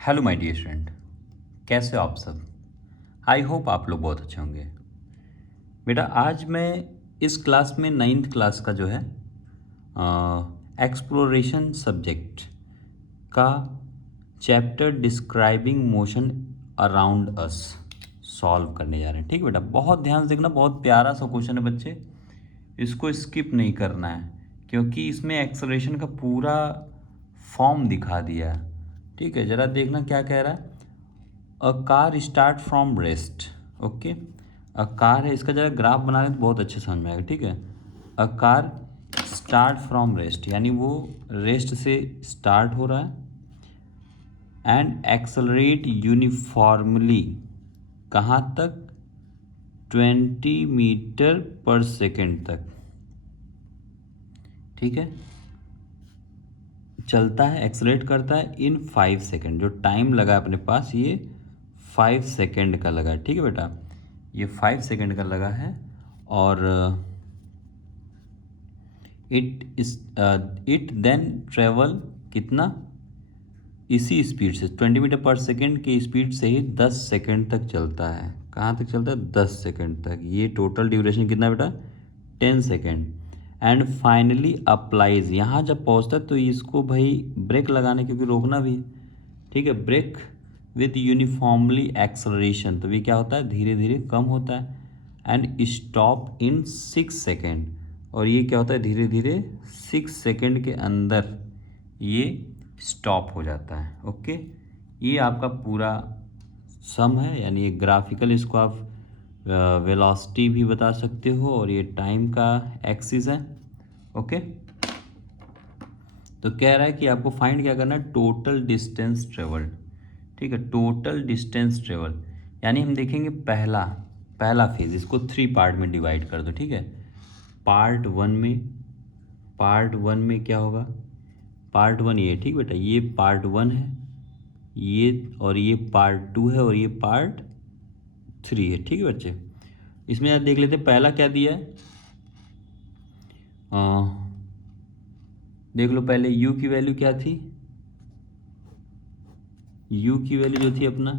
Hello my dear friend, कैसे हो आप सब। आई होप आप लोग बहुत अच्छे होंगे। बेटा आज मैं इस क्लास में 9th क्लास का जो है एक्सप्लोरेशन सब्जेक्ट का chapter describing motion around us solve करने जा रहे हैं। ठीक है बेटा, बहुत ध्यान से देखना, बहुत प्यारा सा क्वेश्चन है बच्चे, इसको स्किप नहीं करना है क्योंकि इसमें एक्सेलरेशन का पूरा फॉर्म दिखा दिया है। ठीक है, ज़रा देखना क्या कह रहा है। A car start from rest. Okay, a car है, इसका जरा ग्राफ बना लें तो बहुत अच्छे समझ में आएगा। ठीक है, a car start from rest यानी वो रेस्ट से स्टार्ट हो रहा है एंड एक्सलरेट यूनिफॉर्मली कहाँ तक, 20 मीटर पर सेकेंड तक। ठीक है, चलता है, एक्सलेट करता है इन 5 सेकेंड। जो टाइम लगा अपने पास ये 5 सेकेंड का लगा है। ठीक है बेटा, ये 5 सेकेंड का लगा है और इट देन ट्रेवल कितना, इसी स्पीड से 20 मीटर पर सेकेंड की स्पीड से ही 10 सेकेंड तक चलता है। कहाँ तक चलता है, 10 सेकेंड तक। ये टोटल ड्यूरेशन कितना बेटा, 10 सेकेंड। एंड फाइनली अप्लाइज, यहाँ जब पहुँचता है तो इसको भाई ब्रेक लगाने, क्योंकि रोकना भी है। ठीक है, ब्रेक विथ यूनिफॉर्मली एक्सलरेशन, तो ये क्या होता है, धीरे धीरे कम होता है। एंड स्टॉप इन 6 सेकेंड, और ये क्या होता है, धीरे धीरे 6 सेकेंड के अंदर ये स्टॉप हो जाता है। ओके, ये आपका पूरा सम है, यानी ये ग्राफिकल, इसको आप वेलोसिटी भी बता सकते हो, और ये टाइम का एक्सिस है। ओके, तो कह रहा है कि आपको फाइंड क्या करना है, टोटल डिस्टेंस ट्रेवल्ड। ठीक है, टोटल डिस्टेंस ट्रेवल यानी हम देखेंगे पहला पहला फेज, इसको 3 पार्ट में डिवाइड कर दो। ठीक है, पार्ट वन में क्या होगा, पार्ट 1 ये, ठीक बेटा, ये पार्ट 1 है, ये और ये पार्ट 2 है, और ये पार्ट 3 है। ठीक है बच्चे, इसमें यार देख लेते हैं पहला क्या दिया है। देख लो पहले u की वैल्यू क्या थी, u की वैल्यू जो थी अपना,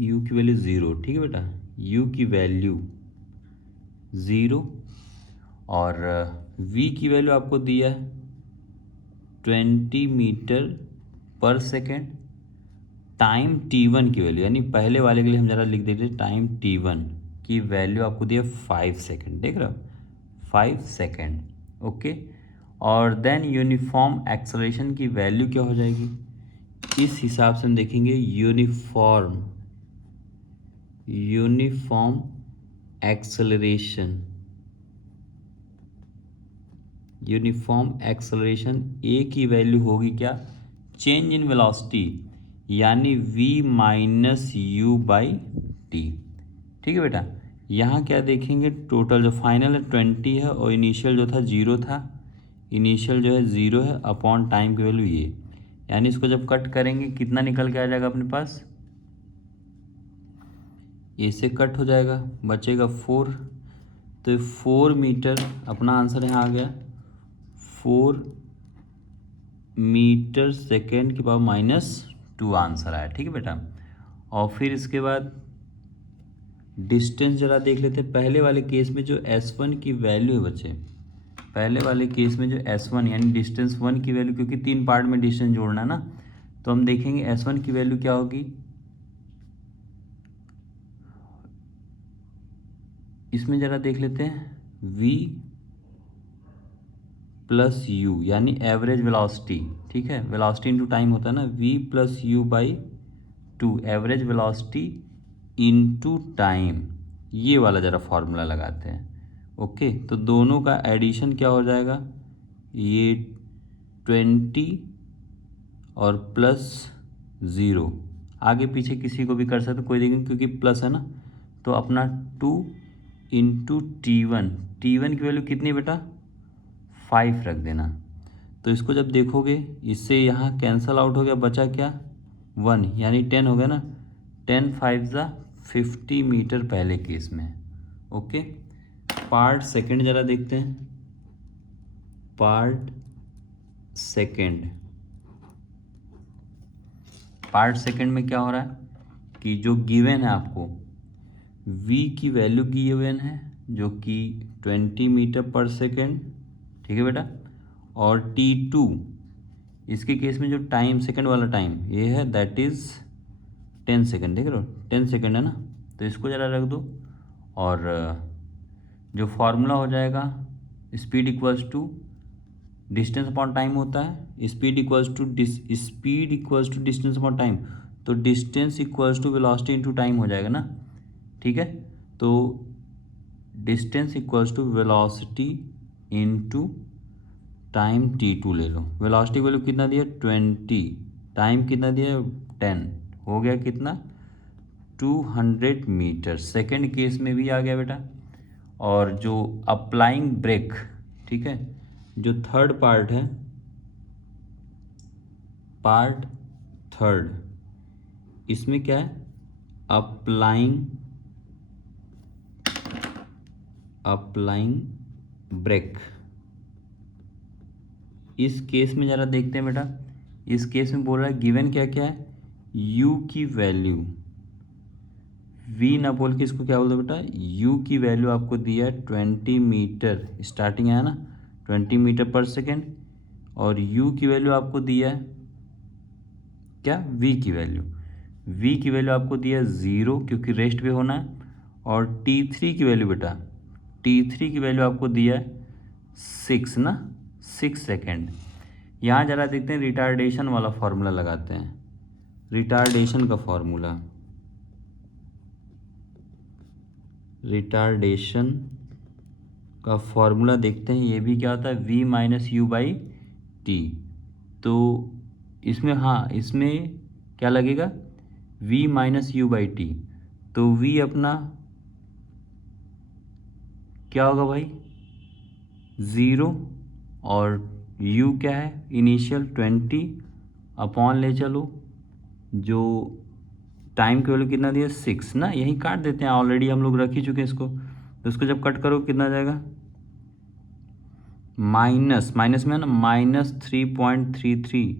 u की वैल्यू 0। ठीक है बेटा, u की वैल्यू 0, और v की वैल्यू आपको दिया है 20 मीटर पर सेकेंड। टाइम t1 की वैल्यू, यानी पहले वाले के लिए हम ज़रा लिख देते हैं, टाइम t1 की वैल्यू आपको दिया 5 सेकेंड। देख रहे हो, 5 सेकेंड। ओके, और देन यूनिफॉर्म एक्सलेशन की वैल्यू क्या हो जाएगी, इस हिसाब से हम देखेंगे। यूनिफॉर्म एक्सलरेशन ए की वैल्यू होगी क्या, चेंज इन वेलोसिटी, यानी v minus you by T. ठीक है बेटा, यहाँ क्या देखेंगे, टोटल जो फाइनल है 20 है, और इनिशियल जो था 0 था, इनिशियल जो है 0 है, अपॉन टाइम की वैल्यू ये, यानी इसको जब कट करेंगे कितना निकल के आ जाएगा अपने पास, ए से कट हो जाएगा, बचेगा 4। तो 4 मीटर अपना आंसर यहाँ आ गया, 4 मीटर सेकेंड की पावर -2 आंसर आया। ठीक है बेटा, और फिर इसके बाद डिस्टेंस जरा देख लेते हैं। पहले वाले केस में जो S1 की वैल्यू है बच्चे, पहले वाले केस में जो S1 यानी डिस्टेंस 1 की वैल्यू, क्योंकि 3 पार्ट में डिस्टेंस जोड़ना है ना, तो हम देखेंगे S1 की वैल्यू क्या होगी, इसमें ज़रा देख लेते हैं, v प्लस यू यानी एवरेज वेलोसिटी। ठीक है, वेलोसिटी इंटू टाइम होता है ना, v plus you by 2, average velocity into time, ये वाला ज़रा फॉर्मूला लगाते हैं। ओके, तो दोनों का एडिशन क्या हो जाएगा, ये 20 और +0, आगे पीछे किसी को भी कर सकते कोई दिक्कत, क्योंकि प्लस है ना, तो अपना 2 इंटू T1 की वैल्यू कितनी बेटा, 5 रख देना। तो इसको जब देखोगे, इससे यहाँ कैंसल आउट हो गया, बचा क्या 1, यानी 10 हो गया ना, 10 5 ज़ा 50 मीटर पहले केस में। ओके, पार्ट सेकंड जरा देखते हैं, पार्ट सेकेंड। पार्ट सेकेंड में क्या हो रहा है कि जो गिवन है आपको v की वैल्यू गिवन है जो कि 20 मीटर पर सेकेंड, ठीक है बेटा। और t2 इसके केस में जो टाइम सेकेंड वाला टाइम ये है दैट इज़ 10 सेकेंड, देख रहे हो 10 सेकेंड है ना। तो इसको ज़रा रख दो और जो फार्मूला हो जाएगा speed equals to distance upon time होता है। Speed equals to distance upon time, तो distance equals to velocity into time हो जाएगा ना, ठीक है। तो distance equals to velocity into time t2 ले लो। वेलोसिटी वैल्यू कितना दिया 20, टाइम कितना दिया 10, हो गया कितना 200 मीटर। सेकेंड केस में भी आ गया बेटा। और जो अप्लाइंग ब्रेक, ठीक है, जो थर्ड पार्ट है, पार्ट थर्ड, इसमें क्या है अप्लाइंग ब्रेक। इस केस में ज़रा देखते हैं बेटा। इस केस में बोल रहा है गिवन क्या क्या है, u की वैल्यू, v ना बोल के इसको क्या बोल दो बेटा, u की वैल्यू आपको दिया है 20 मीटर, स्टार्टिंग है ना 20 मीटर पर सेकेंड। और u की वैल्यू आपको दिया है क्या, v की वैल्यू आपको दिया है 0 क्योंकि रेस्ट पे होना है। और t3 की वैल्यू बेटा, t3 की वैल्यू आपको दिया है 6 ना, 6 सेकेंड। यहाँ ज़रा देखते हैं रिटार्डेशन वाला फार्मूला लगाते हैं। रिटार्डेशन का फार्मूला देखते हैं। ये भी क्या होता है v minus you by T. तो इसमें हाँ, इसमें क्या लगेगा v minus you by T. तो v अपना क्या होगा भाई 0 और u क्या है इनिशियल 20 अपॉन ले चलो जो टाइम की वैल्यू कितना दिया 6 ना, यहीं काट देते हैं, ऑलरेडी हम लोग रख ही चुके हैं इसको। तो इसको जब कट करो कितना जाएगा माइनस में है ना -3.33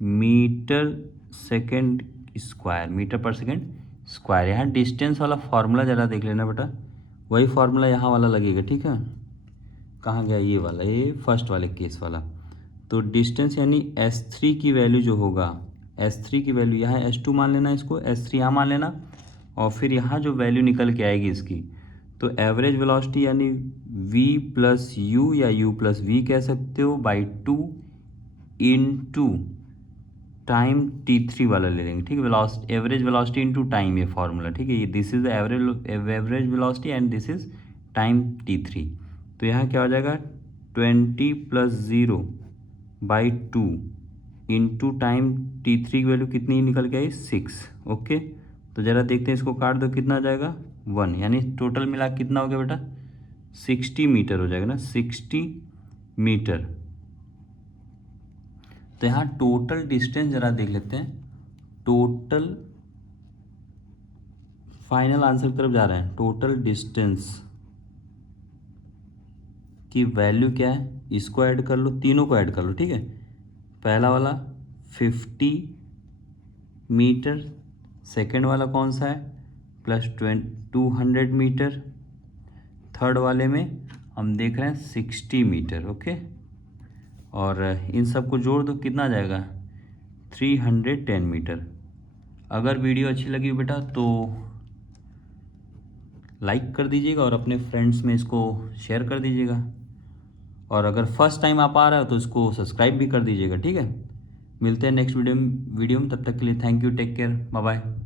मीटर सेकेंड स्क्वायर, मीटर पर सेकेंड स्क्वायर। यहाँ डिस्टेंस वाला फार्मूला ज़रा देख लेना बेटा, वही फार्मूला यहाँ वाला लगेगा, ठीक है। कहाँ गया ये वाला, ये फर्स्ट वाले केस वाला। तो डिस्टेंस यानी s3 की वैल्यू जो होगा, s3 की वैल्यू यहाँ s2 मान लेना, इसको s3 यहाँ मान लेना। और फिर यहाँ जो वैल्यू निकल के आएगी इसकी, तो एवरेज वेलोसिटी यानी v प्लस यू या u प्लस वी कह सकते हो बाई 2 इंटू टाइम t3 वाला ले लेंगे, ठीक है। एवरेज वेलोसिटी इंटू टाइम ये फार्मूला, ठीक है। ये this is average velocity and this is time t3। तो यहाँ क्या हो जाएगा 20 plus 0 by 2 into time t3 की वैल्यू कितनी निकल के आई 6। ओके, तो ज़रा देखते हैं, इसको काट दो कितना आ जाएगा 1, यानी टोटल मिला कितना हो गया बेटा 60 मीटर हो जाएगा ना, 60 मीटर। तो यहाँ टोटल डिस्टेंस ज़रा देख लेते हैं। टोटल फाइनल आंसर की तरफ जा रहे हैं। टोटल डिस्टेंस की वैल्यू क्या है, इसको ऐड कर लो, तीनों को ऐड कर लो, ठीक है। पहला वाला 50 मीटर, सेकंड वाला कौन सा है प्लस 200 मीटर, थर्ड वाले में हम देख रहे हैं 60 मीटर। ओके, और इन सब को जोड़ दो कितना जाएगा 310 मीटर। अगर वीडियो अच्छी लगी बेटा तो लाइक कर दीजिएगा और अपने फ्रेंड्स में इसको शेयर कर दीजिएगा। और अगर फर्स्ट टाइम आप आ रहे हो तो इसको सब्सक्राइब भी कर दीजिएगा, ठीक है। मिलते हैं नेक्स्ट वीडियो में। तब तक के लिए thank you, take care, bye bye.